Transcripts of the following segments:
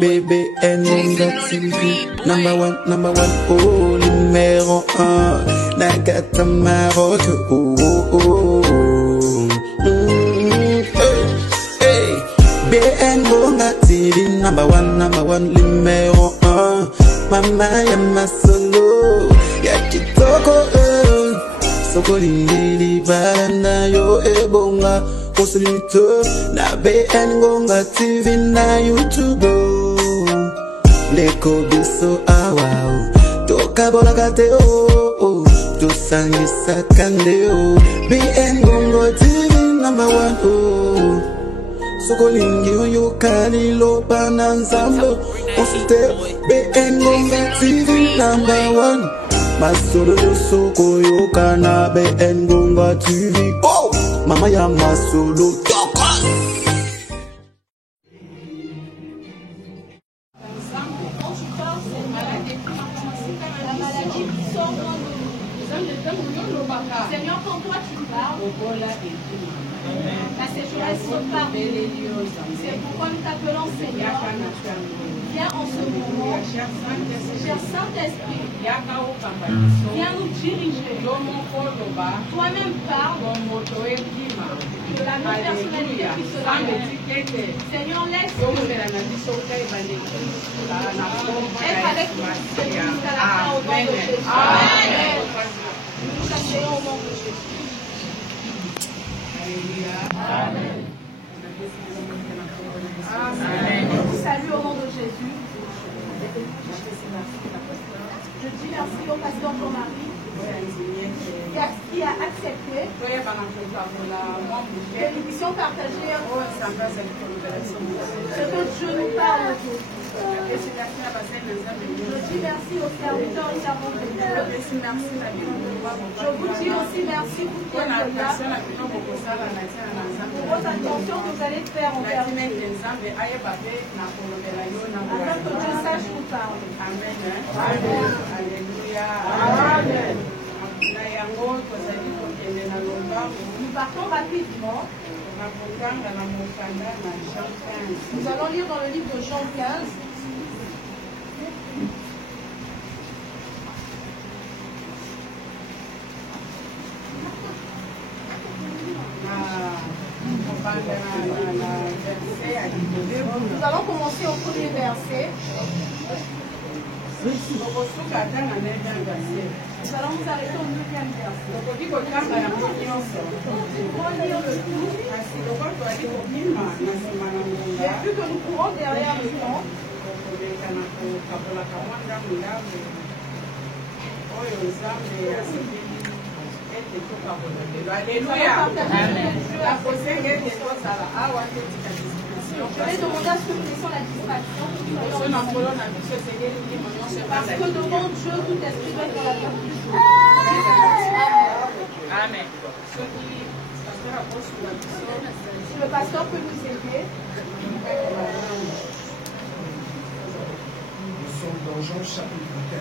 BBN TV, number one, oh, numéro 1, Nagata Maroc, oh, oh, oh. Hey, BN TV, number one, numéro 1, Mama Yama Solo, Yakitoko, Soko Lili Bana yo ebonga, Kosulito, na BN TV na YouTube. Leko biso awao toka bola kate o tusangisa kande o BN TV number 1 o soko lingi oyo kali lo bananzambo osite BN TV number 1 masolo soko yo kana BN TV oh mama ya masolo Seigneur, quand toi tu parles, la sécheresse repart. C'est pourquoi nous t'appelons Seigneur. Viens en ce moment, cher Saint-Esprit, viens nous diriger. Toi-même parle de la non-personnalité qui se lève. Seigneur, laisse être avec nous jusqu'à la fin au nom de Jésus. Amen. Nous t'appelons au nom de Jésus. Amen. Amen. Salut au nom de Jésus. Je dis merci au pasteur Jean-Marie qui a accepté l'émission partagée ce que Dieu nous parle aujourd'hui. Je dis merci aux serviteurs et servantes de Dieu. Je vous dis aussi merci pour qui êtes là, pour votre attention que vous allez faire envers nous, afin que Dieu sache vous parler. Amen. Alléluia. Amen. Nous partons rapidement. Nous allons lire dans le livre de Jean 15. Nous allons commencer au premier verset. Nous allons nous arrêter au 9e verset. Pour lire le tout, mais vu que nous courons derrière le temps, Alléluia. Je vais demander à ceux qui sont la distraction parce que devant Dieu, tout esprit doit être dans la vertu. Amen. Si le pasteur peut nous aider. Nous sommes dans Jean chapitre 15.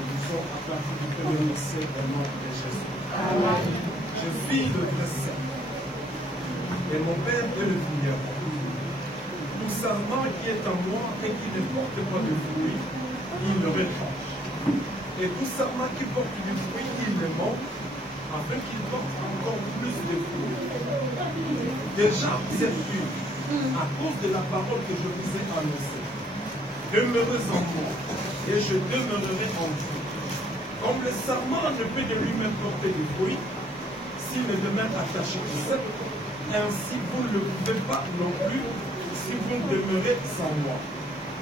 Nous sommes à partir du premier verset au nom de Jésus. Amen. Je vis le verset. Et mon Père est le Seigneur. Tout sarment qui est en moi et qui ne porte pas de fruit, il le retranche. Et tout sarment qui porte du fruit, il le monte, afin qu'il porte encore plus de fruits. Déjà, vous êtes purs, à cause de la parole que je vous ai annoncée. Demeurez en moi, et je demeurerai en vous. Comme le sarment ne peut de lui-même porter de fruits, s'il ne demeure attaché au cep, ainsi vous ne le pouvez pas non plus si vous demeurez en moi.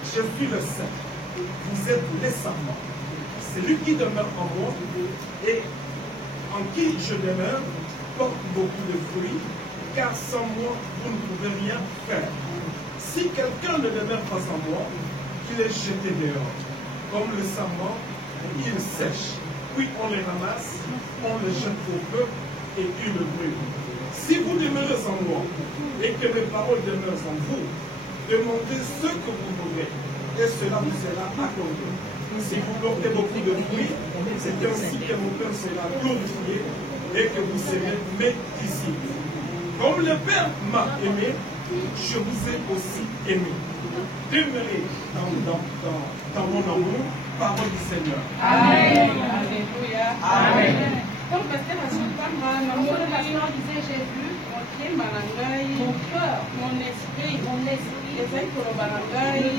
Je suis le cep, vous êtes les sarments. Celui qui demeure en moi et en qui je demeure porte beaucoup de fruits, car sans moi vous ne pouvez rien faire. Si quelqu'un ne demeure pas en moi, il est jeté dehors. Comme le sarment, il sèche. Puis on les ramasse, on les jette au feu et il le brûle. Si vous demeurez en moi et que mes paroles demeurent en vous, demandez ce que vous voulez et cela vous sera accordé. Si vous portez beaucoup de fruits, c'est ainsi que mon Père sera glorifié et que vous serez mes disciples. Comme le Père m'a aimé, je vous ai aussi aimé. Demeurez dans mon amour, parole du Seigneur. Amen. Alléluia. Amen. Comme le pasteur disait, j'ai vu mon cœur, mon esprit,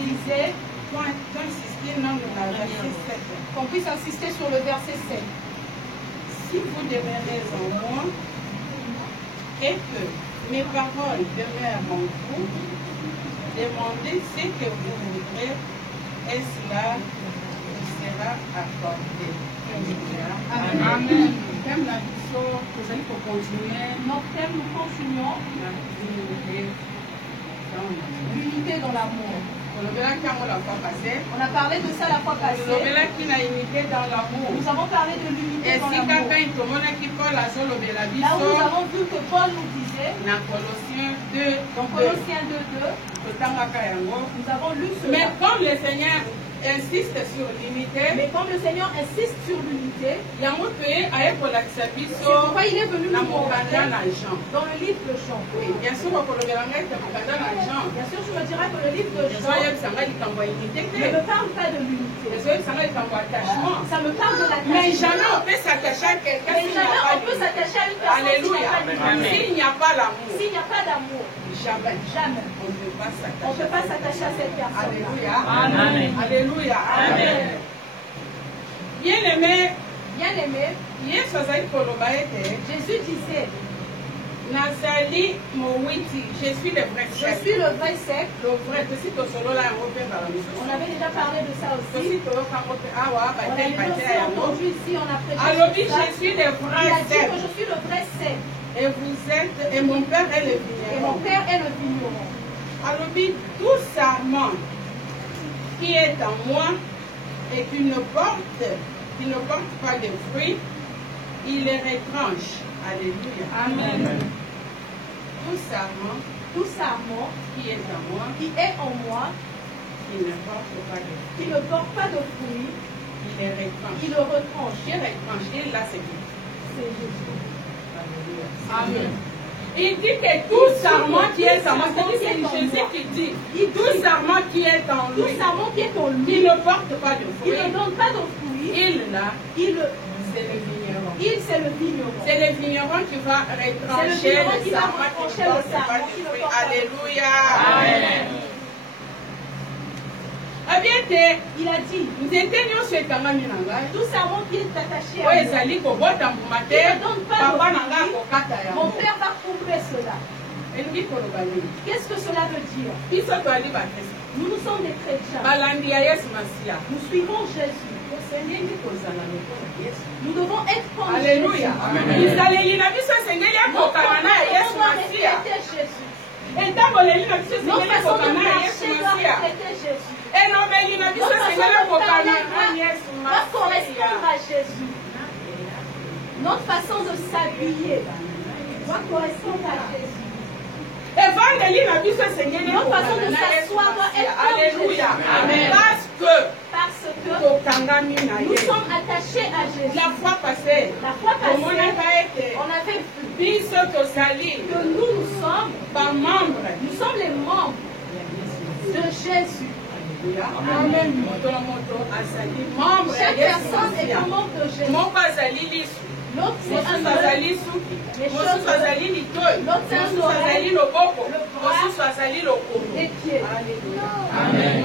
disait qu'on puisse insister sur le verset 7. Si vous demeurez en moi et que mes paroles demeurent en vous, demandez ce que vous voudrez et cela vous sera accordé. Amen. Thème la vision, vous allez pour continuer. Notre thème, nous continuons. L'unité dans l'amour. On a parlé de ça la fois passée. Nous avons parlé de l'unité dans l'amour. Là où nous avons vu que Paul nous disait, dans Colossiens 2:2, nous avons lu cela. Mais comme le Seigneur insiste sur l'unité, c'est pourquoi il est venu nous montrer dans le livre de Jean. bien sûr, je me dirais que le livre de Jean ne me parle pas de l'unité. Ça me parle de l'attachement. Mais jamais on peut s'attacher à quelqu'un s'il n'y a pas de l'unité. Alléluia. S'il n'y a pas l'amour. S'il n'y a pas d'amour. Jamais. On ne peut pas s'attacher à cette personne. Alléluia. Amen. Alléluia. Amen. Bien-aimé, Jésus disait, Nazali Mowiti, je suis le vrai sec. Je suis le vrai sec. Le vrai, on avait déjà parlé de ça aussi. On a entendu ici, on a prêché. Alors, je suis le vrai Il a dit sec. que je suis le vrai sec. Et vous êtes, et mon père est le vigneron. Et mon père est le vigneron. Alors, tout sarment qui est en moi et qui ne porte pas de fruits, il les retranche. Alléluia. Amen. Tout sarment qui est en moi, qui ne porte pas de fruits, il les retranche. Il le retranche. Il retranche. Et là, c'est qui? C'est Jésus. Amen. Il dit que tout sarment qui est en moi, c'est Jésus qui dit, tout sarment qui est en lui, il ne porte pas de fruits, il ne donne pas de fruits, c'est le vigneron. C'est le vigneron. C'est le vigneron qui va retrancher le sarment qui ne porte pas de fruits. Alléluia. Amen. Il a dit, tout sarment qui est attaché à moi, moi, il ne donne pas de fruits, mon père va couper cela. Qu'est-ce que cela veut dire? Nous sommes des chrétiens. Nous suivons Jésus. Nous devons être comme Alléluia. Jésus. Jésus. Notre façon de marcher doit refléter Jésus. Notre correspondre à Jésus. Notre façon de s'habiller doit correspondre à Jésus. Notre façon de s'asseoir doit être comme Jésus. Amen. Parce que nous sommes attachés à Jésus. La fois passée, on avait vu que nous sommes les membres de Jésus. Amen. Chaque personne est un membre de Jésus. L'autre c'est un œil, les choses, l'autre c'est un oreille, le bras, les pieds. Amen.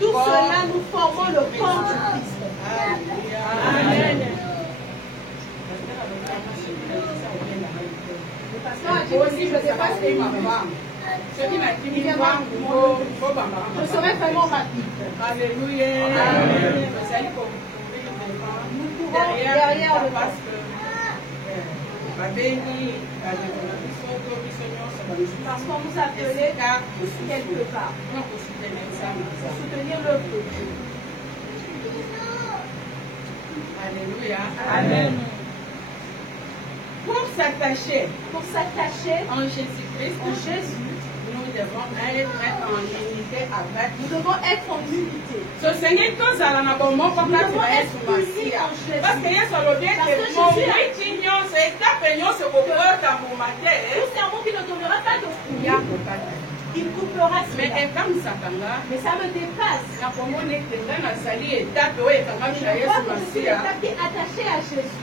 Tout cela nous formons le corps du Christ. Amen. Le pasteur a dit aussi, je ne sais pas ce qu'il m'a fait. Je serai vraiment rapide. Alléluia. Amen. Nous courons derrière le parce que parce qu'on nous appelait quelque part pour soutenir l'œuvre de Dieu. Alléluia. Amen. Pour s'attacher en Jésus-Christ, nous devons être en unité avec. Nous devons être en unité. Ce Seigneur, nous devons être unis en Jésus. Parce que Jésus a dit que serment qui ne donnera pas de fruits, il coupera cela. Mais ça me dépasse. Je vois que c'est une étape qui est attachée à Jésus.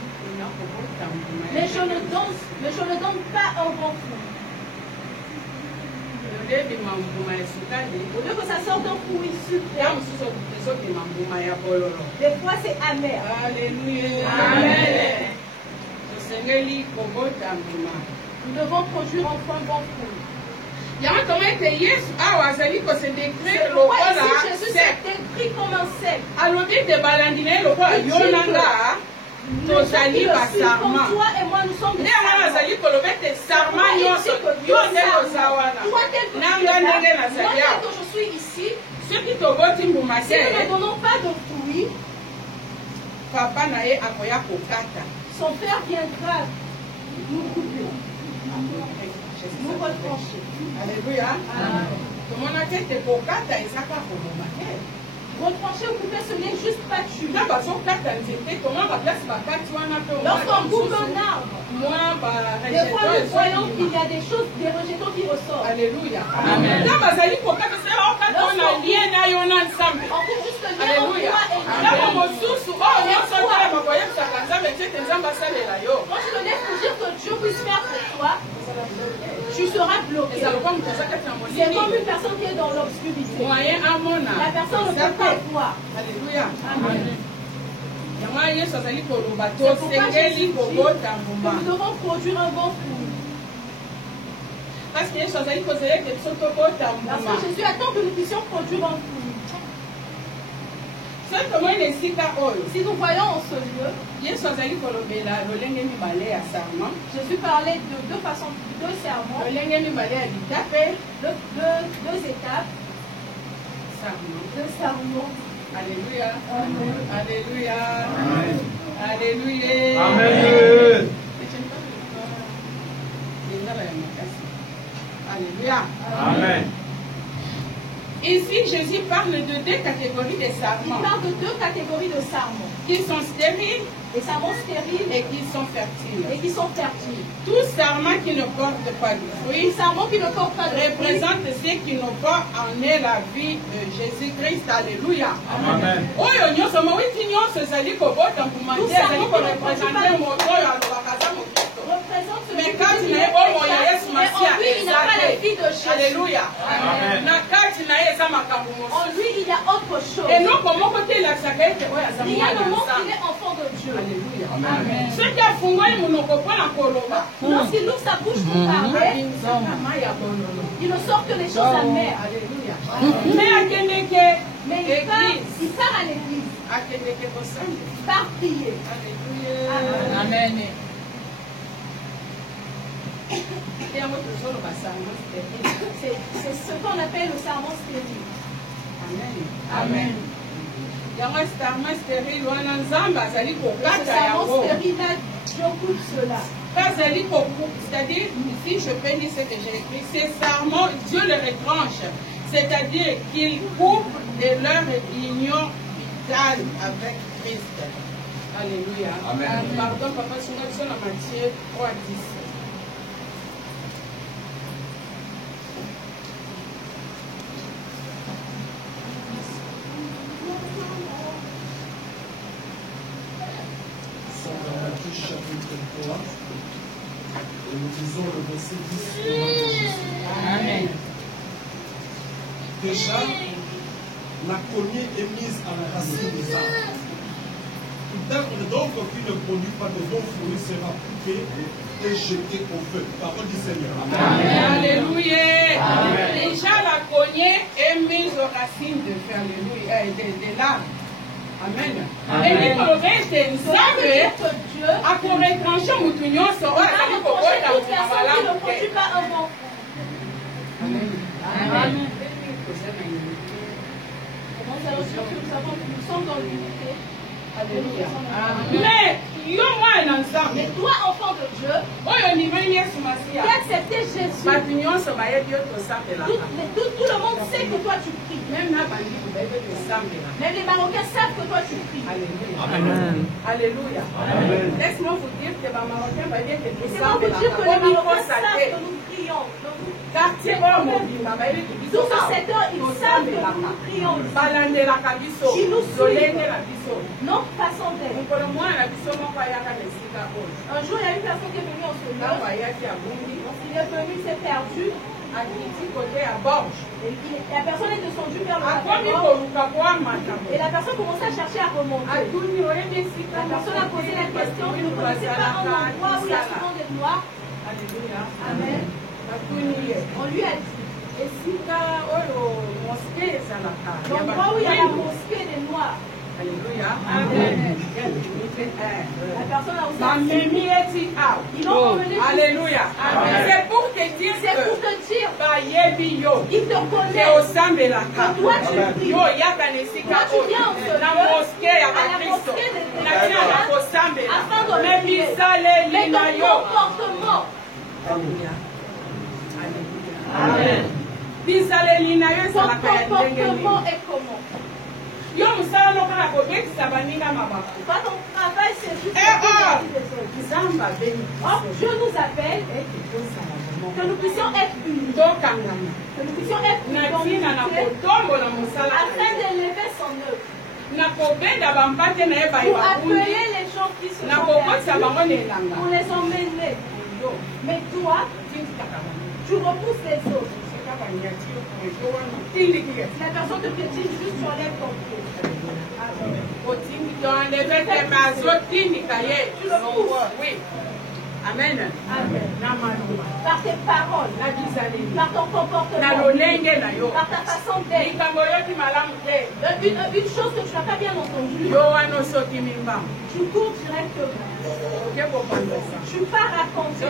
Mais je ne donne pas un bon fruit. Au lieu que ça sorte un fruit sucré, des fois c'est amer. Alléluia. Amen. Nous devons produire enfin un bon fruit. C'est pourquoi ici Jésus s'est décrit comme un sec. Comme toi et moi, nous sommes des sarments. Que je suis ici, si nous ne donnons pas de fruits, son père viendra nous couper, nous retrancher. Alléluia. Retrancher ou couper, ce n'est juste pas tuer. Lorsqu'on coupe un arbre, des fois nous voyons qu'il y a des choses, des rejetons qui ressortent. Alléluia. Amen. On coupe juste le lien entre toi et quand tu le laisses pour dire que Dieu puisse faire pour toi, tu seras bloqué. C'est comme une personne qui est dans l'obscurité. La personne ne peut pas voir. Alléluia. Amen. C'est pourquoi Jésus dit que nous devons produire un bon fruit. Parce que Jésus attend que nous puissions produire un fruit. Si nous voyons en ce lieu, Jésus parlait de deux façons, deux serments, deux étapes, deux serments. Alléluia. Amen. Alléluia. Amen. Alléluia. Amen. Alléluia. Amen. Ici, Jésus parle de deux catégories de sarments. Il parle de deux catégories de sarments. Qui sont stériles. Des sarments stériles. Et qui sont fertiles. Et qui sont fertiles. Tout sarment qui ne porte pas de fruits. Tout sarment qui ne porte pas de fruits. Représente ceux qui n'ont pas emmené la vie de Jésus-Christ. Alléluia. Amen. Mais quand il n'est pas il n'a pas la vie de Jésus. Alléluia. Amen. En lui, il y a autre chose. Et non, comment Rien ne montre qu'il est enfant de Dieu. Alléluia. Amen. Lorsqu'il ouvre sa bouche pour parler, il ne sort que les choses amères. Alléluia. Mais il part à l'église. Par prier. Alléluia. Amen. C'est ce qu'on appelle le serment stérile. Amen. Amen. Le serment stérile, Ce serment stérile, là, Dieu coupe cela. c'est-à-dire, ici je peux dire ce que j'ai écrit, ces serments, Dieu les retranche. C'est-à-dire qu'il coupe de leur union vitale avec Christ. Alléluia. Amen. Pardon, papa, sur la Matthieu 3:10. Chapitre 3, et nous disons le verset 10 au nom de Jésus. Amen. Déjà, la cognée est mise à la racine des arbres. Donc, qui ne produit pas de bons fruits sera coupé et jeté au feu. Parole du Seigneur. Amen. Alléluia. Amen. Déjà, la cognée est mise aux racines de feu. Alléluia. De l'arbre. Amen. Et nous avons été ensemble. À pour retrancher mon union, ça va aller pour toute personne qui ne produit pas un bon fruit. Amen. Amen. Comment ça veut dire que nous sommes dans l'unité? Alléluia. Mais Mais toi, enfant de Dieu, qui a accepté Jésus, tout le monde sait que toi tu pries. Même les Marocains savent que toi tu pries. Amen. Alléluia. Laisse-moi vous dire que les Marocains savent que nous prions. Tous en cette heure, ils savent que nous prions. Ils nous suivent. Notre façon d'être. Un jour, il y a une personne qui est venue en ce lieu. Il est venu, il s'est perdu. Et la personne est descendue vers le bord. Et la personne commençait à chercher à remonter. La personne a posé la question. Il ne connaissait pas un endroit où il y a souvent des noirs. Amen. On lui a dit. L'endroit où il y a la mosquée des noirs. Alléluia. Amen. La personne a aussi. Ils l'ont emmené. Alléluia. C'est pour te dire. C'est pour te dire. Il te connaît. Que toi tu pries. Quand tu viens en ce lieu, à la mosquée de Dieu, afin de le prier. Mais ton comportement. Alléluia. Amen. Ton comportement est comment? Toi, ton travail, c'est juste Dieu nous appelle que nous puissions être unis. Que nous puissions être unis afin d'élever son œuvre. Pour appeler les gens qui se sont perdus, pour les emmener. Mais toi, tu repousses les autres. Si la personne te critique, juste tu enlèves ton pied. Tu le pousses. Oui. Amen. Amen. Par tes paroles, par ton comportement, par ta façon d'être. Une chose que tu n'as pas bien entendue, tu cours directement. Tu pars raconter.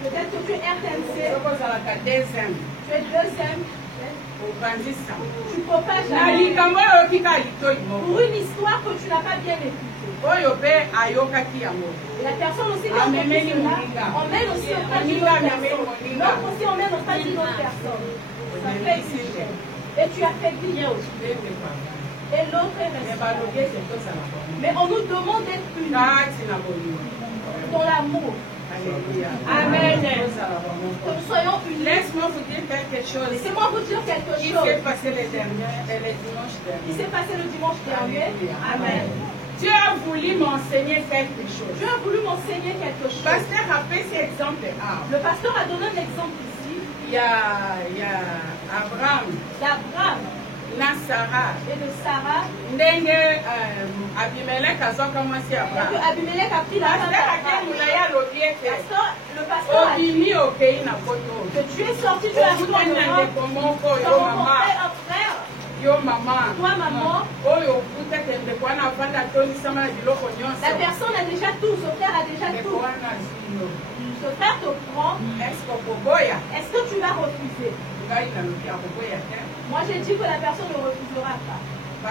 Peut-être que tu es RTNC. Tu es deuxième. Tu propages la pour une histoire que tu n'as pas bien écoutée. Et la personne aussi qui emmène aussi auprès d'une autre personne. L'autre aussi emmène auprès d'une autre personne. Ça fait une chose. Et tu affaiblis l'autre. Et l'autre est resté. Mais on nous demande d'être unis dans l'amour. Amen. Que nous soyons unis. Laisse-moi vous dire quelque chose. Laissez-moi vous dire quelque chose. Il s'est passé les dimanches derniers. Il s'est passé le dimanche dernier. Amen. Dieu a voulu m'enseigner quelque chose. Dieu a voulu m'enseigner quelque chose. Le pasteur a fait cet exemple. Le pasteur a donné un exemple ici. Il y a Abraham. D'Abraham. Sarah. Et de Sarah. Abimelech a commencé à Abraham. Et que Abimelech a pris la femme d'Abraham. Le pasteur a dit que tu es sorti de la maison de Europe. Tu as rencontré un frère. Toi, maman. La personne a déjà tout. Ce frère a déjà tout. Ce frère te prend. Est-ce que tu vas refuser? Moi, j'ai dit que la personne ne refusera pas. Le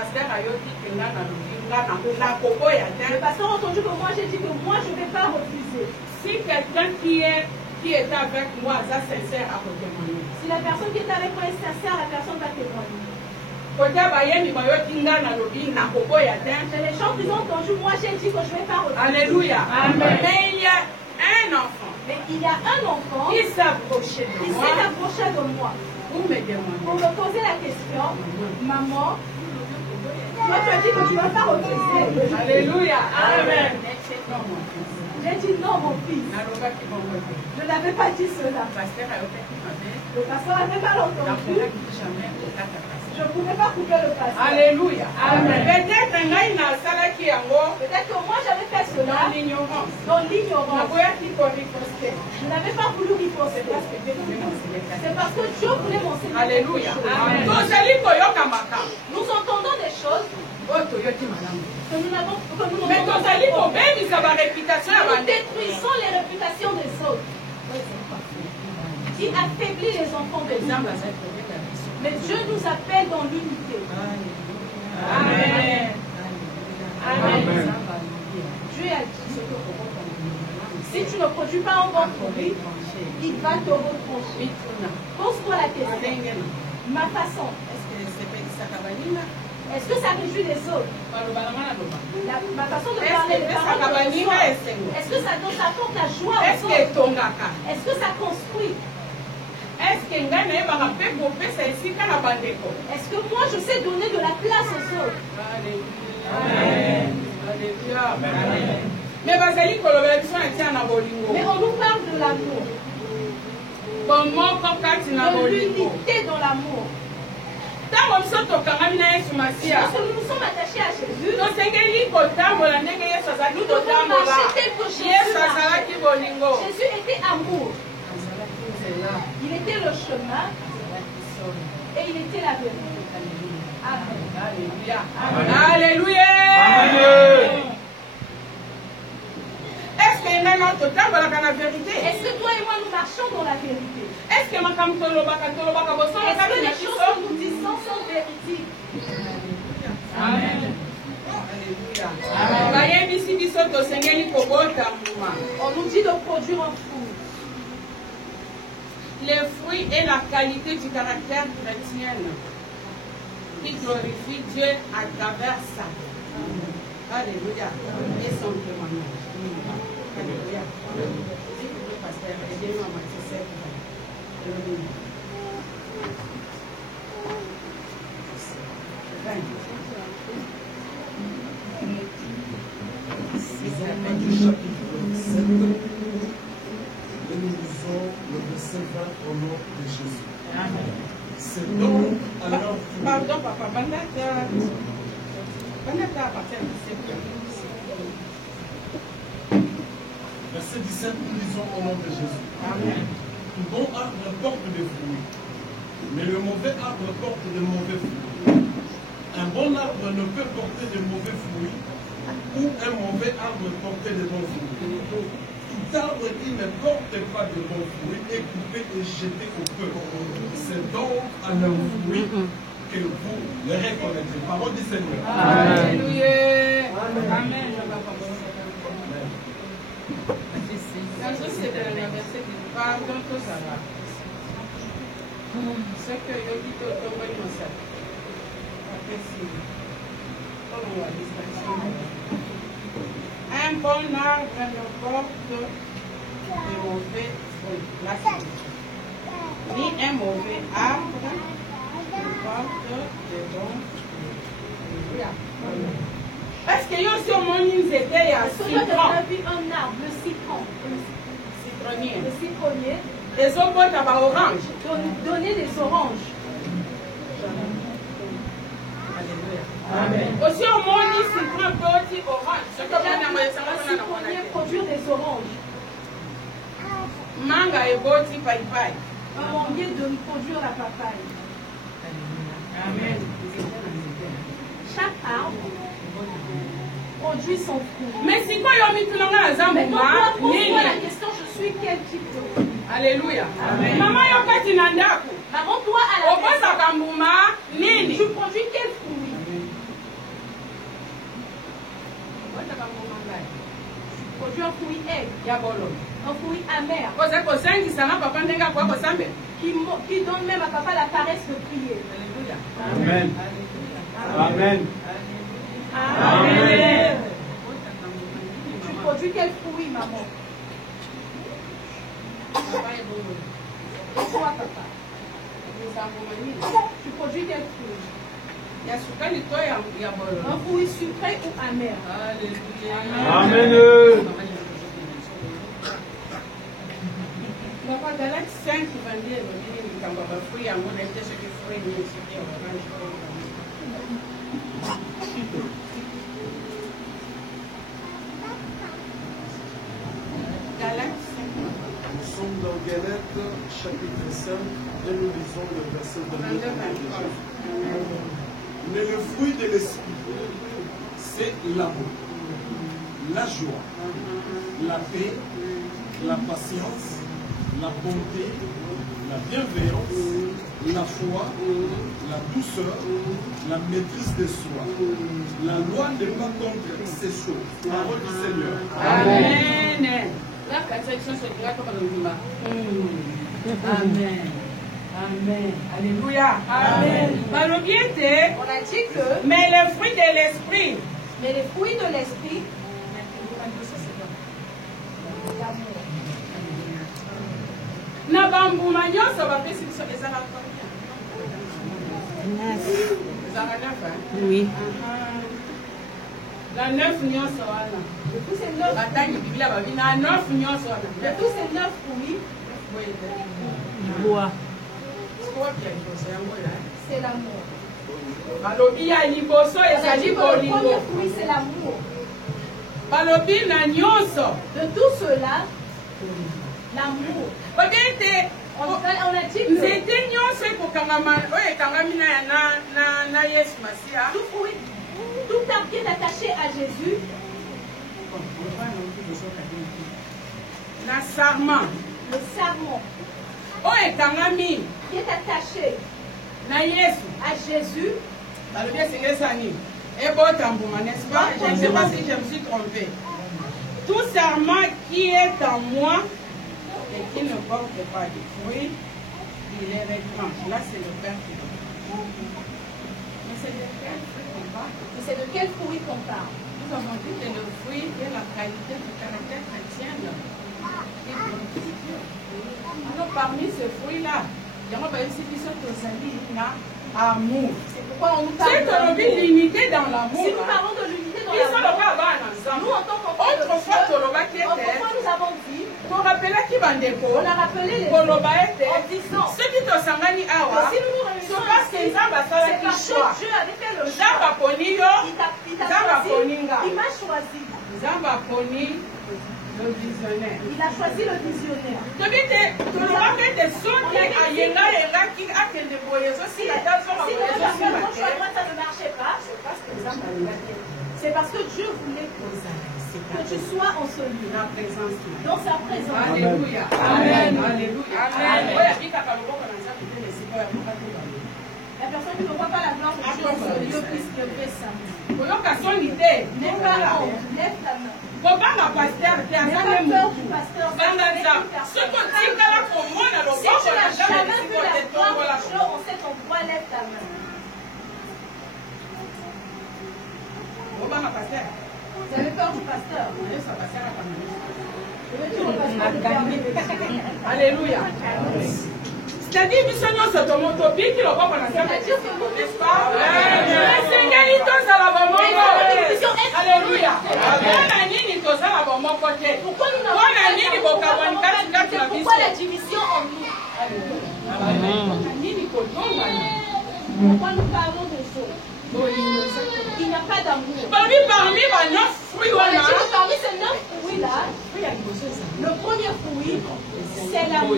pasteur a entendu que moi, j'ai dit que moi, je ne vais pas refuser. Si quelqu'un qui est avec moi, ça sincère à témoigner. Si la personne qui est avec moi est sincère, la personne va témoigner. C'est les gens qui ont entendu, moi, j'ai dit que je ne vais pas refuser. Alléluia. Amen. Mais il y a un enfant. Mais il y a un enfant qui s'approchait de moi. Pour me poser la question, maman, toi tu as dit que tu ne vas pas refuser. Alléluia. Amen. J'ai dit non, mon fils. Je n'avais pas dit cela. Le pasteur n'avait pas entendu. Je ne pouvais pas couper le pasteur. Alléluia. Amen. Peut-être que moi j'avais fait cela dans l'ignorance. Je n'avais pas voulu riposter. C'est parce que Dieu voulait m'enseigner. Alléluia. Amen. Nous entendons des choses que nous n'avons pas. Mais nous détruisons les réputations des autres. Qui affaiblit les enfants de Dieu. Mais Dieu nous appelle dans l'unité. Amen. Amen. Dieu a dit, si tu ne produis pas un bon fruit, il va te retrancher. Pose-toi la question. Ma façon. Est-ce que ça réjouit les autres? Ma façon de parler, les paroles de joie. Est-ce que ça apporte la joie aux autres? Est-ce que ça construit? Est-ce que moi je sais donner de la place aux autres? Amen. Mais on nous parle de l'amour. De l'unité dans l'amour. Parce que nous nous sommes attachés à Jésus, nous devons marcher tel que Jésus marchait. Jésus était amour. Il était le chemin et il était la vérité. Amen. Alléluia. Amen. Est-ce que toi et moi nous marchons dans la vérité? Est-ce que les choses que nous disons sont véridiques? Amen. On nous dit de produire un fruit. Les fruits et la qualité du caractère chrétien qui glorifie Dieu à travers ça. Alléluia. Et son témoignage. Alléluia. S'il vous plaît, pasteur, aidez-nous à marcher cette fois. Du chapitre 7, et nous lisons le verset 20 au nom de Jésus. C'est donc alors. Pardon, papa, Verset 17, nous lisons au nom de Jésus. Amen. Un bon arbre porte des fruits, mais le mauvais arbre porte de mauvais fruits. Un bon arbre ne peut porter de mauvais fruits, ou un mauvais arbre porter de bons fruits. Tout arbre qui ne porte pas de bons fruits est coupé et jeté au feu. C'est donc à leurs fruits que vous les reconnaîtrez. Parole du Seigneur. Alléluia. Amen. Pardon, tout ça va. C'est que je dis que tu vas nous faire. Un bon arbre ne porte de mauvais fruits. Ni un mauvais arbre ne porte de bons fruits. Parce que yo sur mon île c'était à citron. On a vu un arbre, le citron. Citronnier. Le citronnier. Les autres à orange. Donner des oranges. Amen. Aussi au monde il citron petit orange. Ce que le citronnier produire des oranges. Manga et boti païpaï. Un manguier de produire la papaye. Amen. Chaque arbre produit son fruit. Mais si quoi y'a mis tout le monde à Pose-moi la question, je suis quel type de fruit? Alléluia. Amen. Maman y'a pas de nandaku. Maman, toi à la question, tu produis quel fruit? Tu produis un fruit aigre. Un fruit amer. Qui donne même à papa la paresse de prier. Alléluia. Amen. Amen. Amen. Tu produis quel fruit, maman? Et toi, papa? Tu produis quel fruit? Un fruit sucré ou amer? Amen. Galates 5, 22, Nous sommes dans Galates chapitre 5 et nous lisons le verset 22. Mais le fruit de l'esprit, c'est l'amour, la joie, la paix, la patience, la bonté, la bienveillance, la foi, la douceur, la maîtrise de soi. La loi n'est pas contre ces choses. Parole du Seigneur. Amen. Amen. Amen. Alléluia. Amen. On a dit que, mais les fruits de l'esprit, de l'esprit, na bambuma nyonso bapesi biso ezala combien? Ezala 9. Oui. La 9 nyonso wana. de tous ces 9 Batangi Biblia babi na 9 nyonso wana. de tous ces 9 fruits, Bois. c'est l'amour. Balobi ya liboso On a dit ezali que le bolingo. premier fruit, c'est l'amour. Balobi na nyonso. De tout cela, l'amour. Babi ete On a dit que nzete nyonso ekokangama oyo ekangami na Yesu Masiya. tout fruit, tout arbre qui est attaché à Jésus, Na sarment le sarment oyo ekangami qui est attaché na Yesu. à Jésus, Balobi esengesani ebota mbuma, n'est-ce pas? Je ne sais pas si je me suis trompée. Tout serment qui est en moi et qui ne porte pas de fruits, il est retranché. Là, c'est le Père qui dit. Mais c'est de quel fruit qu'on parle? et c'est de quel fruit qu'on parle? Nous avons dit que le fruit est la qualité du caractère chrétien. Alors, parmi ces fruits-là, il y a aussi qui sont aux amis, amour. C'est pourquoi on nous parle C'est de qu'on a l'amour. l'unité dans l'amour. Si nous parlons de l'unité dans Ils sont l'amour, là-bas nous en tant qu'enfants de autrefois, Dieu, Tolobaki était. autrefois nous avons dit, Pour rappeler qui bandeko, on a rappelé les Koloba était. en disant Ceux qui te sangani que awa, si nous nous réunissons c'est parce que ici, Nzamba c'est salaki parce choix. que Dieu avait fait le Nzamba choix. poni yo, Il t'a Nzamba choisi, poninga. il m'a choisi. Nzamba poni le visionnaire. Il a choisi le visionnaire. Tobite Tolobaki était soki ayenga yengaki akende boye zo si la date Si sera nous boye zo si avons choix, matin. moi ça ne marchait pas, c'est parce que Dieu voulait que tu sois en ce lieu, La présence. dans sa présence. Alléluia. Amen. Alléluia. Amen. Oya bika kaloboko na Nzambe te lesika ya kokatoba. La personne qui ne voit pas la gloire de Dieu dans ce lieu puisse lever sa main. Oyoka soni te. N'aie pas honte, lève ta main. Kobanga pasteur te N'aie azale pas peur mutu. du pasteur. Banga Nzambe. Soki otikala komona Si loboko tu na n'as Nzambe jamais vu lesika la gloire otetongola. de Dieu en cet endroit, lève ta main. Kobanga pasteur. Vous avez peur du pasteur? Yesu apasaka kama Je veux dire au pasteur. Alléluia. C'est-à-dire biso nyonso tobiki loboko na Nzambe. C'est-à-dire que nous N'est-ce pas? Esengeli tozala bomoko. Alléluia. Mpona nini tozala bomoko te? Pourquoi nous n'avons Mpona pas nini bokabwani kati kati na biso? Pourquoi la division en nous? Mpona nini kotongana? Pourquoi nous parlons de choses? Il n'y a pas d'amour. Parmi les 9 fruits, On a dit que parmi ces 9 fruits-là, le premier fruit, c'est l'amour.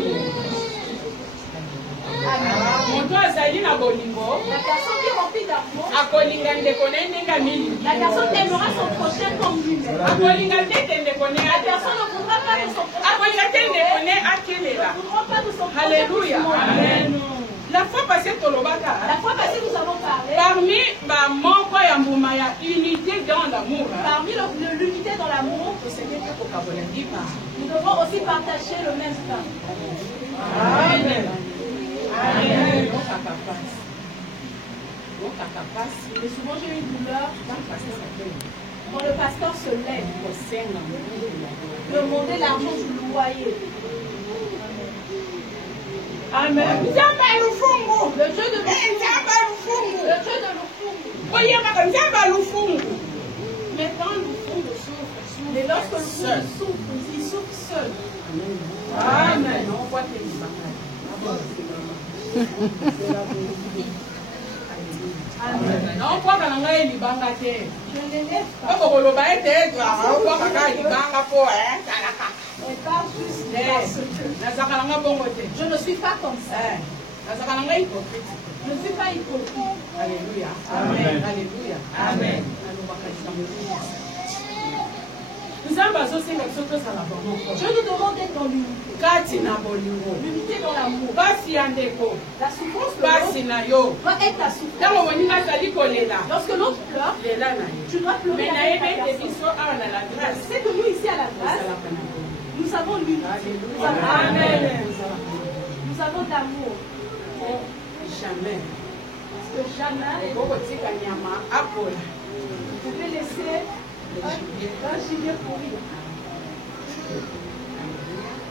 moto azali na bolingo La personne qui est remplie d'amour, akolinga ndeko na ye ndenge amili. la personne aimera son prochain comme lui-même. Akolinga te ndeko na ye La personne ne voudra pas de son prochain akolinga te ndeko na ye akelela. ne voudra pas de son prochain. Alléluia. Amen. La fois passée tolobaka. La fois passée, nous avons parlé Parmi bamoko ya mbuma ya unité dans l'amour. parmi l'unité dans l'amour, nous devons aussi partager le même pain. Amen. Amen. Et souvent, j'ai une douleur quand le pasteur se lève, demander l'argent du loyer. Amen. Le Dieu de Lufungu. Le Dieu de Lufungu. Mais quand Lufungu souffre, et lorsque Lufungu souffre, il souffre seul. Amen. Non, kwa kana ngai libanga te. Je ne l'élève pas. Oko koloba ete kwa kaka libanga po talaka. Elle parle juste parce que Nazaka nga bongo te. je ne suis pas comme ça. Nazaka nga hypocrite. Je ne suis pas hypocrite. Alléluia. Amen. Alléluia. Amen. Dieu nous demande d'être dans l'unité. L'unité dans l'amour. La souffrance de l'autre doit être la souffrance. Lorsque l'autre pleure, tu dois pleurer avec la personne. C'est que nous ici à la grâce, nous avons l'unité. Nous avons de l'amour. Jamais. Parce que jamais, vous pouvez laisser un gibier pourri.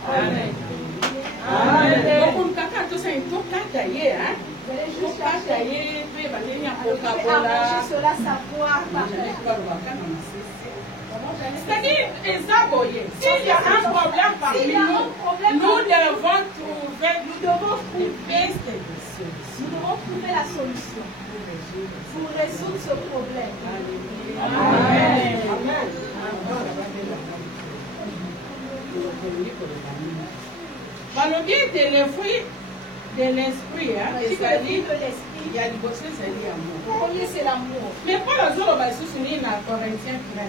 Amen. Amen. Cela savoir c'est-à-dire, s'il y a un problème parmi nous, nous devons trouver la solution pour résoudre ce problème. Amen. Parlons bien de fruits de l'esprit, c'est-à-dire il y a du bossu, c'est l'amour. Le premier, c'est l'amour. Mais Paul a dit dans Corinthiens 13.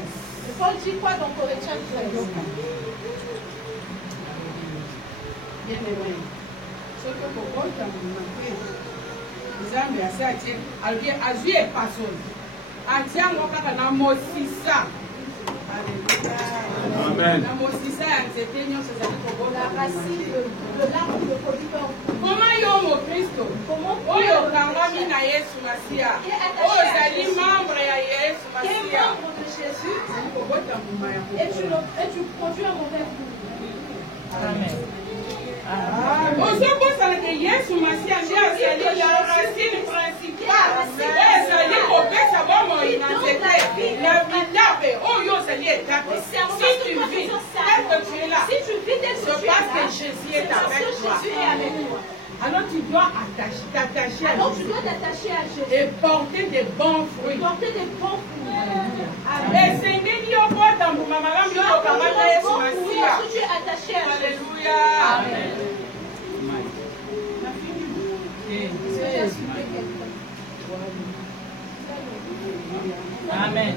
Paul dit quoi dans Corinthiens 13? Bien aimé. Ce que pour Paul, quand vous m'appelez, vous avez assez à dire, à jouer et personne. À dire, on va faire un mot si ça. Amen. La racine de l'arbre qui ne produit pas. Comment yomo Christo? Oyo kangami na Yesu Masia. Ozali membre ya Yesu Masia. Qui est membre de Jésus? Et tu produis un mauvais fruit. Amen. Ozobosana que Yesu Masia ndiye azali la racine principale. Ezali kopesa bomo inanzete. La vitabe oyo ozali etape. Si tu vis, tel que tu es là, Si tu vis des c'est parce que Jésus est avec toi. Jésus est avec toi. Alors tu dois t'attacher à Alors tu Jésus dois t'attacher à Jésus. et porter des bons fruits. Porter des bons fruits. Et c'est des lions pour dans mon maman, Tu dois porter des bons fruits parce que tu es attaché à Jésus. Alléluia. Amen. Amen.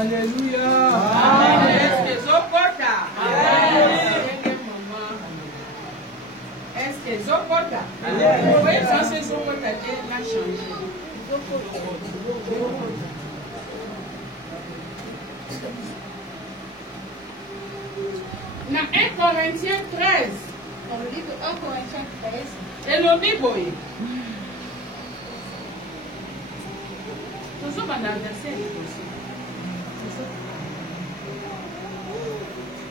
Alléluia. Amen. Est-ce que Zopota? Est-ce que Zopota? Oui, ça c'est Zopota qui a changé. Dans 1 Corinthiens 13. Dans le livre 1 Corinthiens 13. Et le Bible. Toujours un adversaire aussi.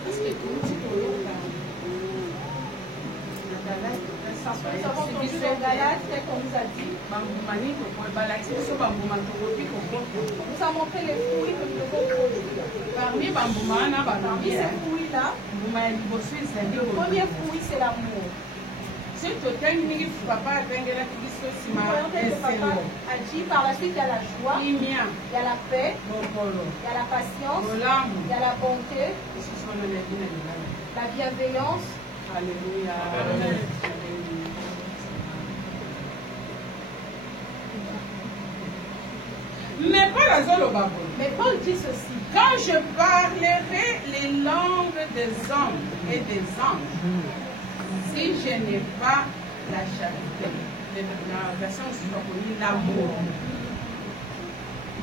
Parce que tout le monde Nous avons entendu dans Galates, tel qu'on nous a dit. Nous avons montré les fruits que nous devons produire. Parmi ces fruits-là, le premier fruit, c'est l'amour. Papa a dit par la suite, il y a la joie, il y a la paix, il y a la patience, il y a la bonté, la bienveillance. Alléluia. Mais Paul dit ceci. Quand je parlerai les langues des hommes et des anges, si je n'ai pas la charité, la version surconnue, l'amour,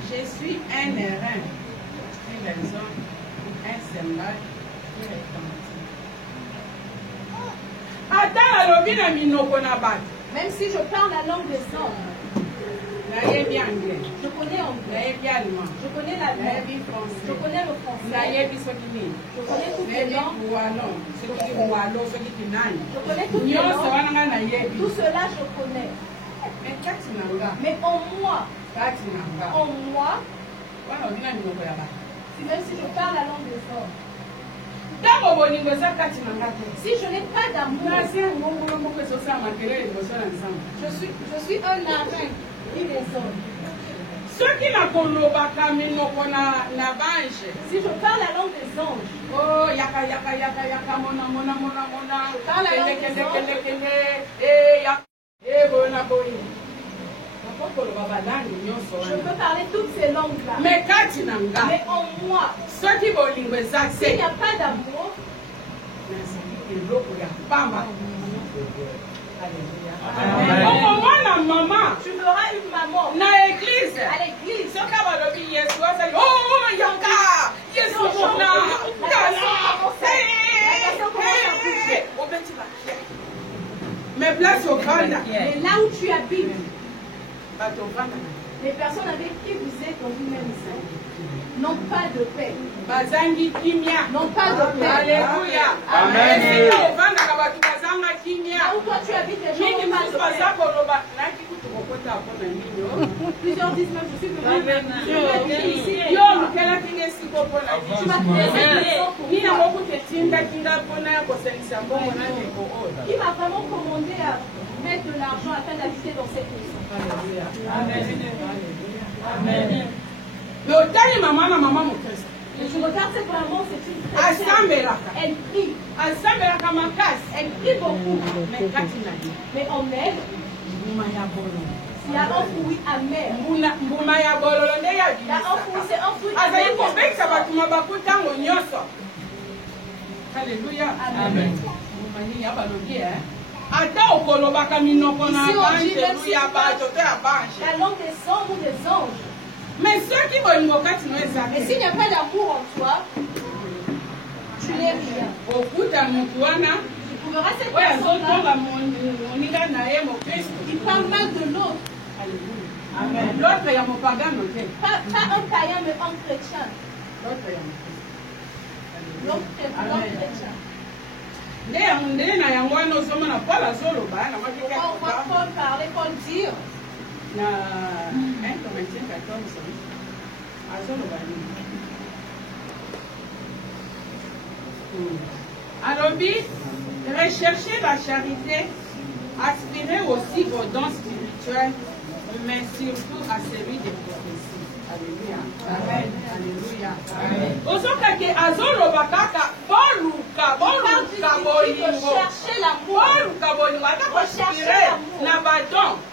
je suis un airain, une raison, un semblable qui retentit. Même si je parle la langue des hommes, je connais anglais, je connais l'allemand, je connais le français, je connais toutes les langues, je connais toutes les langues, tout cela je connais. Mais en moi, même si je parle la langue des hommes, si je n'ai pas d'amour, je suis un arin, dit les hommes. Si je parle la langue des anges, Je peux parler toutes ces langues-là. Mais en moi, s'il n'y a pas d'amour, tu feras une maman à l'église. Mais place au Ghana. Mais là où tu habites, les personnes avec qui vous êtes dans une même salle n'ont pas de paix. N'ont pas de paix. Alléluia. Amen. Amen. Là où toi tu habites, les gens n'ont pas de paix. Plusieurs disent même, je suis venu ici. Tu m'as fait qui m'a vraiment commandé à mettre de l'argent afin d'habiter dans cette maison. Amen. Amen. Mais Et je regarde cette maman, c'est une chrétienne. Elle prie. Elle prie beaucoup. Mais en elle, il y a un fruit amer. Il y a un fruit, c'est un fruit amer. Alléluia. Amen. Ici on dit même si la langue des hommes ou des anges. Mais ceux qui vont nous mais s'il n'y a pas d'amour en toi, tu n'es rien. Tu trouveras cette personne-là. Il parle mal de l'autre. L'autre est mon pagan. Pas un païen, mais un chrétien. L'autre chrétien. On va parler, Paul dire. Alors, recherchez la charité, aspirez aussi aux dons spirituels, mais surtout à celui des prophéties. Alléluia. Amen. Alléluia.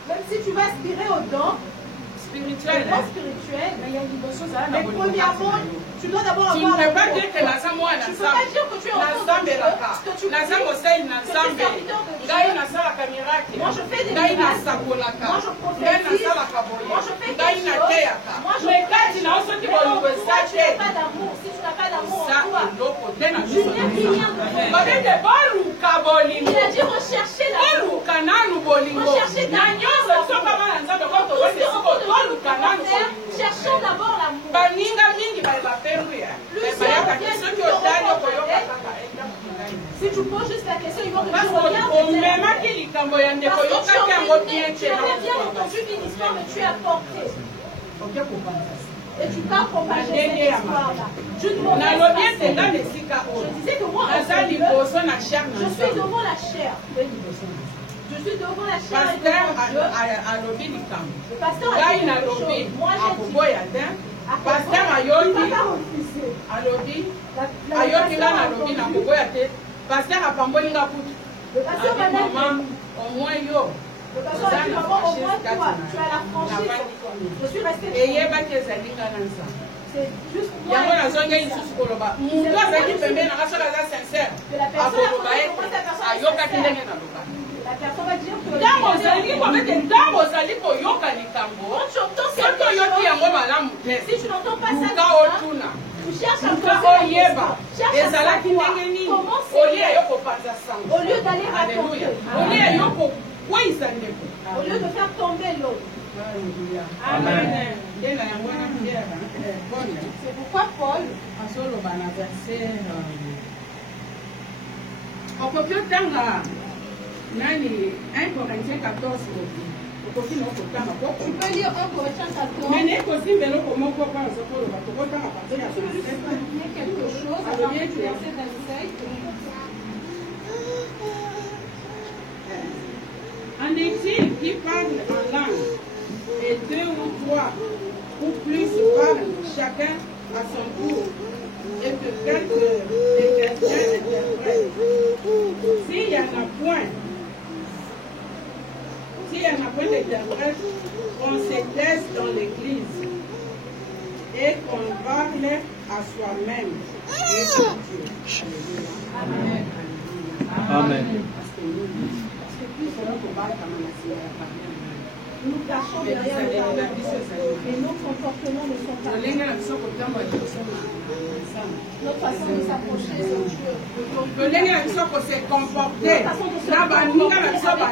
Même si tu vas aspirer aux dons spirituels, mais premièrement, tu dois d'abord avoir. Tu ne peux pas dire que la Samoa n'a pas. Tu peux pas dire que tu es en train de Dieu, que tu pries, que tu es serviteur de Dieu. Moi je fais des miracles. Moi je prophétise. Moi je fais quelque chose. Moi je prie. Si tu n'as pas d'amour, si tu n'as pas d'amour en toi, tu n'es rien de toi. Il a dit rechercher l'amour. Rechercher d'amour. Cherchons d'abord l'amour. Si tu poses juste la question, ils vont te dire regarde. Parce que tu as bien entendu une histoire, mais tu as porté. Et tu t'as propagé cette histoire-là. Je disais que moi, je suis devant la chair. Je suis devant la chair. Le pasteur a dit quelque chose. Moi, j'ai dit. Pasteur Ayoki, pasteur apambolinga kutu. Le pasteur m'a dit au moins yo. Le pasteur a dit maman, au moins toi, tu as la franchise. Je suis restée. Et yeba ke zalinga nanza. C'est juste moi. Yango na zonga isusu koloba. Mutu azaki pembeni na kasola za sincère. Akoloba ayoka kindenge na loba. La personne va dire que ntango ozali koyoka likambo soki oyoki yango malamu te luka otuna luka oyeba ezalaki ndenge nini olia yo kopanza sango alleluya olia yo kokweyisa ndeko au lieu de faire tomber l'autre. Amen. C'est pourquoi Paul azoloba na verset okoki otanga nani 1 Corinthiens 14 okoki na okotanga tu peux lire 1 Corinthiens 14. mais nekosimba eloko moko mpo azokoloba tokotanga partir ya quelque chose à partir du verset 25. En est-il qui parle en langue et 2 ou 3 ou plus parlent chacun à son tour et que quelques chrétiens interprètent. S'il n'y en a point, prière n'a pas d'interprète, qu'on se taise dans l'église et qu'on parle à soi-même et à Dieu. Amen. Amen. Nous cachons derrière le parole et nos comportements ne sont pas bons. Notre façon de s'approcher de Dieu. Notre façon de se comporter avec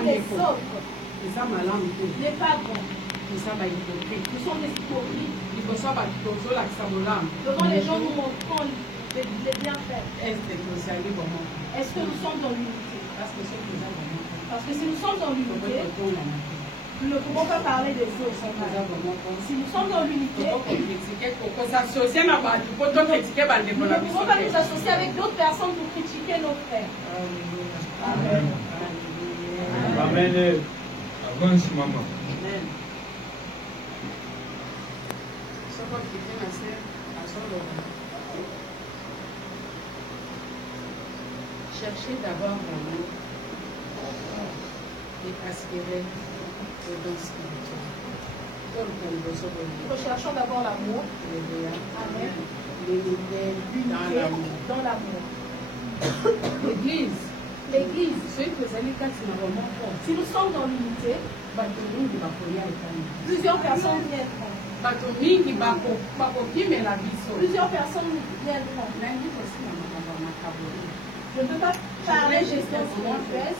les autres n'est pas bon. Nous sommes des hypocrites. Devant les gens, nous montrons les bienfaits. Est-ce que nous sommes dans l'unité? Parce que si nous sommes dans l'unité, nous ne pouvons pas parler des autres. Si nous sommes dans l'unité, nous ne pouvons pas nous associer avec d'autres personnes pour critiquer nos frères. Amen. Amen. Avance, maman. Amen. Cherchez d'abord l'amour et aspirez au don spirituel. Recherchons d'abord l'amour. Amen. L'unité dans l'amour. L'église. Si nous sommes dans l'unité, plusieurs personnes viendront. Plusieurs personnes viendront. Je ne peux pas parler gestion spirituelle,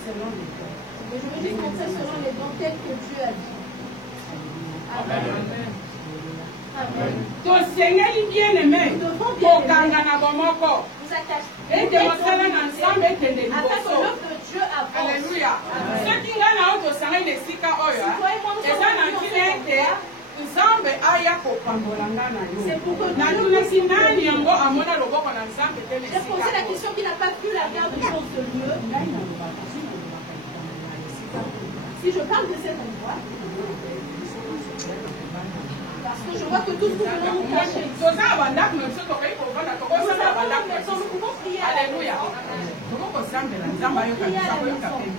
mais je veux juste montrer selon les dons tels que Dieu a dit. Amen. Amen. Ton Seigneur est bien aimé. Nous devons bien aimer. Vous attachez. Afin que l'œuvre de Dieu avance. Alléluia. Ceux qui c'est pour que Dieu j'ai posé la question qui n'a pas pu la garde de chose de Dieu. Si je parle de cet endroit, parce que je vois que tous nous venons nous cacher. Nous pouvons prier à la maison.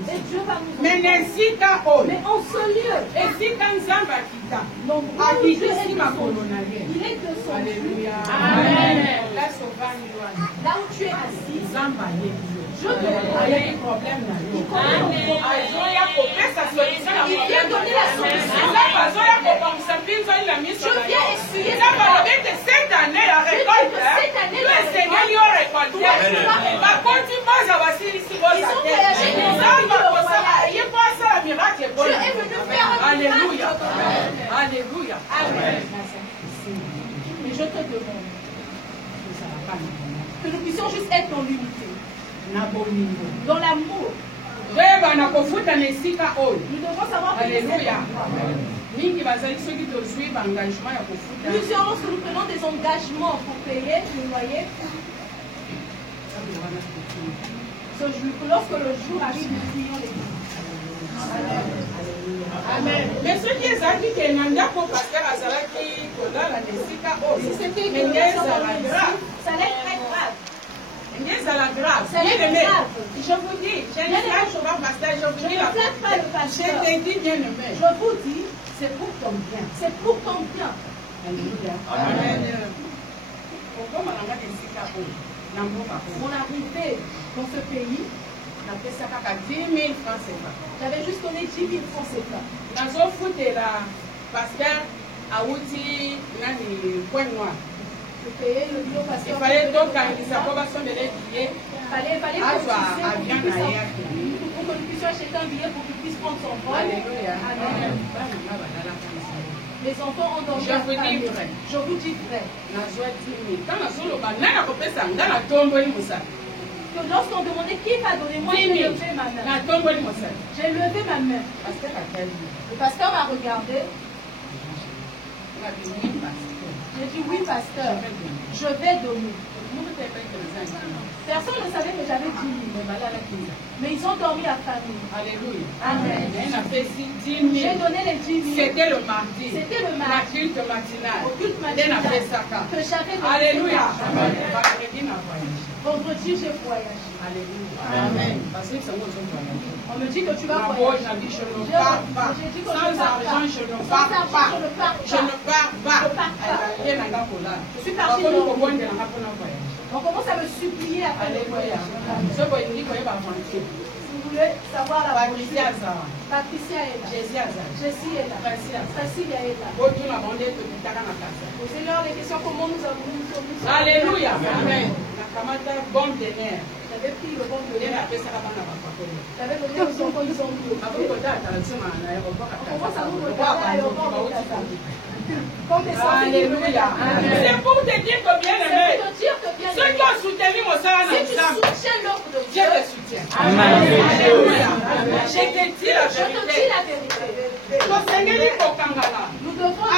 Et Dieu va nous entendre. Mais en ce lieu, Dieu est de son Dieu. Amen. Là où tu es assis, je te il vient donner la solution. Je viens essuyer cette année, la récolte, le Seigneur lui a récolté. Alléluia. Alléluia. Amen. Mais je te demande que nous puissions juste être dans l'unité, dans l'amour. Nous devons savoir que Alléluia. Plusieurs, lorsque nous prenons des engagements pour payer le loyer, lorsque le jour arrive, nous prions les gens. Amen. Mais ce qui est dit que Nandako Pasteur Azalaki, Koda, la Nesika, oh, c'était mais ça allait grave. Ça allait très grave. Ça allait grave. Je vous dis, je ne flatte pas pasteur, je vous dis la pasteur. Je te dis bien aimé. Je vous dis, c'est pour ton bien. C'est pour ton bien. Alléluia. Amen. Mon arrivée dans ce pays, j'avais juste donné 10 000 francs CFA. Je payais le bio parce qu'il fallait pour que nous puissions acheter un billet pour qu'il puisse prendre son vol. Amen. Les enfants ont dormi. Je vous dis vrai. Que lorsqu'on demandait qui va donner, moi j'ai levé ma main. J'ai levé ma main. Le pasteur m'a regardé. J'ai dit oui, pasteur, je vais donner. Personne ne savait que j'avais 10 000. Mais ils ont dormi à famille. Alléluia. Amen. J'ai donné les 10 000. C'était le mardi. C'était le mardi. Culte matinal. Au culte matinal. Que j'avais donné. Alléluia. Vendredi, j'ai voyagé. Alléluia. Amen. On me dit que tu vas voyager. Je ne pars pas. Sans argent, je ne pars pas. Je ne pars pas. Je suis partie de on commence à me supplier après le voyage. Si vous voulez savoir la Patricia est là. Jessie est là. Cécilia est là. Posez-leur les questions comment nous avons nous. Alléluia. Amen. Bon délai. J'avais pris le bon de l'air. J'avais donné aux enfants, ils ont mis. On commence à nous regarder à l'aéroport de Qatar. Alléluia. C'est pour te dire que bien aimé, ceux qui ont soutenu mon sang ensemble, Dieu te soutient. Alléluia. Je te dis la vérité. Nous devons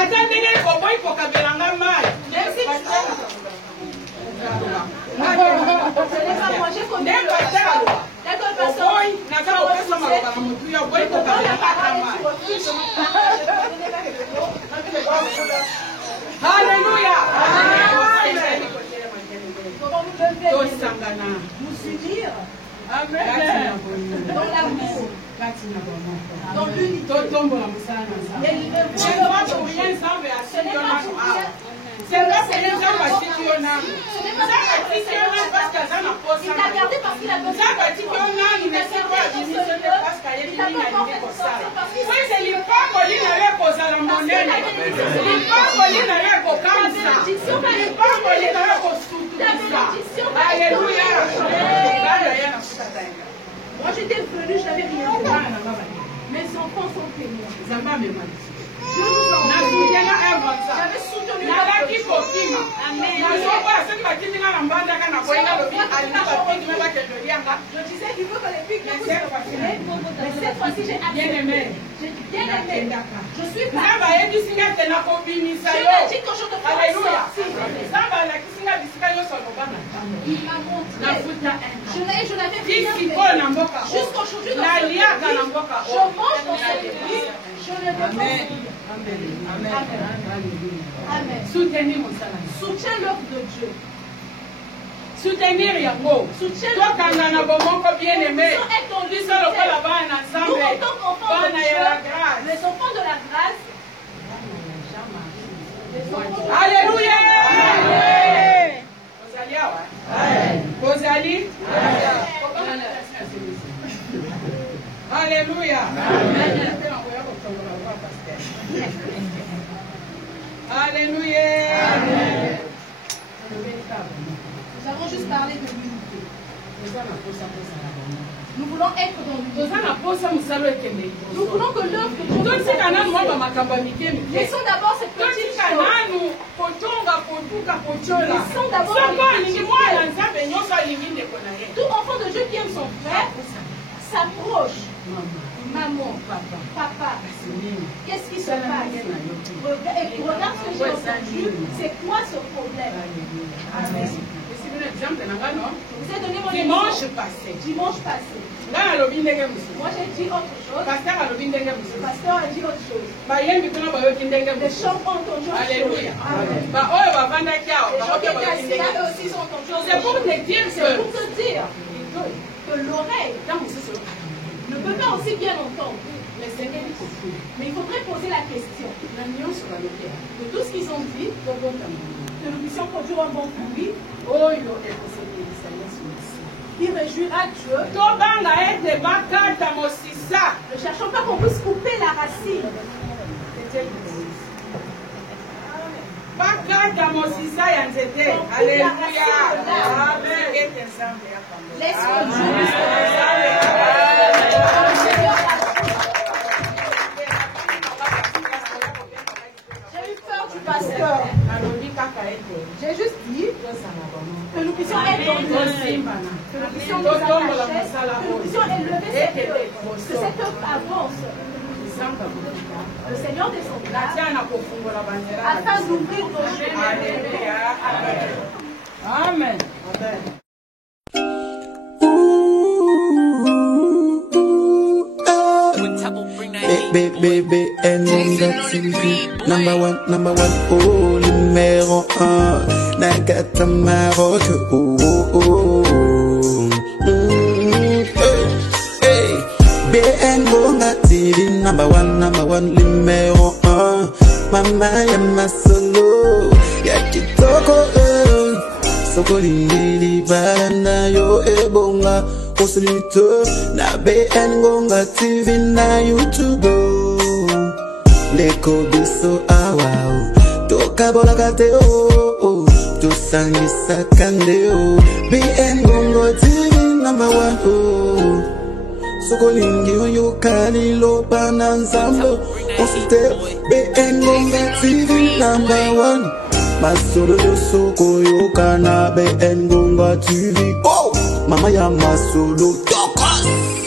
Alléluia. Nous unir dans l'amour, dans l'unité. C'est là que les gens vont dire qu'il y en a. Il t'a gardé parce qu'il a besoin de toi. Il t'a gardé parce qu'il t'a pas encore fait sortir parce qu'il moi j'étais venue, je n'avais rien fait. Mes enfants sont témoins. J'avais soutenu le je disais qu'il faut que les filles mais cette fois-ci j'ai bien aimé. J'ai bien aimé. Je suis partie. Je me dis que je te ferai sortir. Il m'a montré. Je l'avais bien fait. Jusqu'aujourd'hui dans ce pays, je mange dans cette église. Je ne veux pas. Amen. Soutenir mon salaire. Soutiens l'œuvre de Dieu. Soutenir Yango. Soutiens l'œuvre de Dieu. Bien-aimé. Nous, en tant qu'enfants de Dieu, les enfants de la grâce. Alléluia. Bozali. Alléluia. Alléluia. Nous avons juste parlé de l'unité. Nous voulons être dans l'unité. Nous voulons que l'œuvre de Dieu. Laissons d'abord cette petite chose. Laissons d'abord tout enfant de Dieu qui aime son frère s'approche. Maman, papa, qu'est-ce qui se passe? Regarde ce que j'ai entendu. C'est quoi ce problème? Amen. Vous avez donné mon dimanche passé. Dimanche passé. Moi j'ai dit autre chose. Pasteur a dit autre chose. Les chants ont entendu autre chose. Alléluia. C'est pour te dire que l'oreille ne peut pas aussi bien entendre. Mais il faudrait poser la question de tout ce qu'ils ont dit, que nous puissions produire un bon fruit qui réjouira Dieu. Ne cherchons pas qu'on puisse couper la racine. Alléluia. Laisse que Dieu j'ai eu peur du pasteur. J'ai juste dit que nous puissions être dans le que nous puissions nous attacher, que nous puissions élever cette avance. Le Seigneur descendra afin d'ouvrir nos yeux. Amen. BN Ngonga TV. Number one, oh, numéro 1. Nakata Maroc, oh. Hey, BN Ngonga TV. Number one, numéro 1. Mama ya masolo, ya kitoko, soko lingili balanda yo ebonga. Consulito na BN Ngonga TV na YouTube. Leko biso awao toka bola kate o to sangisa kande o. BN Ngonga TV number 1 o. Soko lingi yo kali lo bananzambo. Consulte BN Ngonga TV number 1. Masolo yo soko yo kana BN Ngonga TV. Oh, mama ya masolo tokos.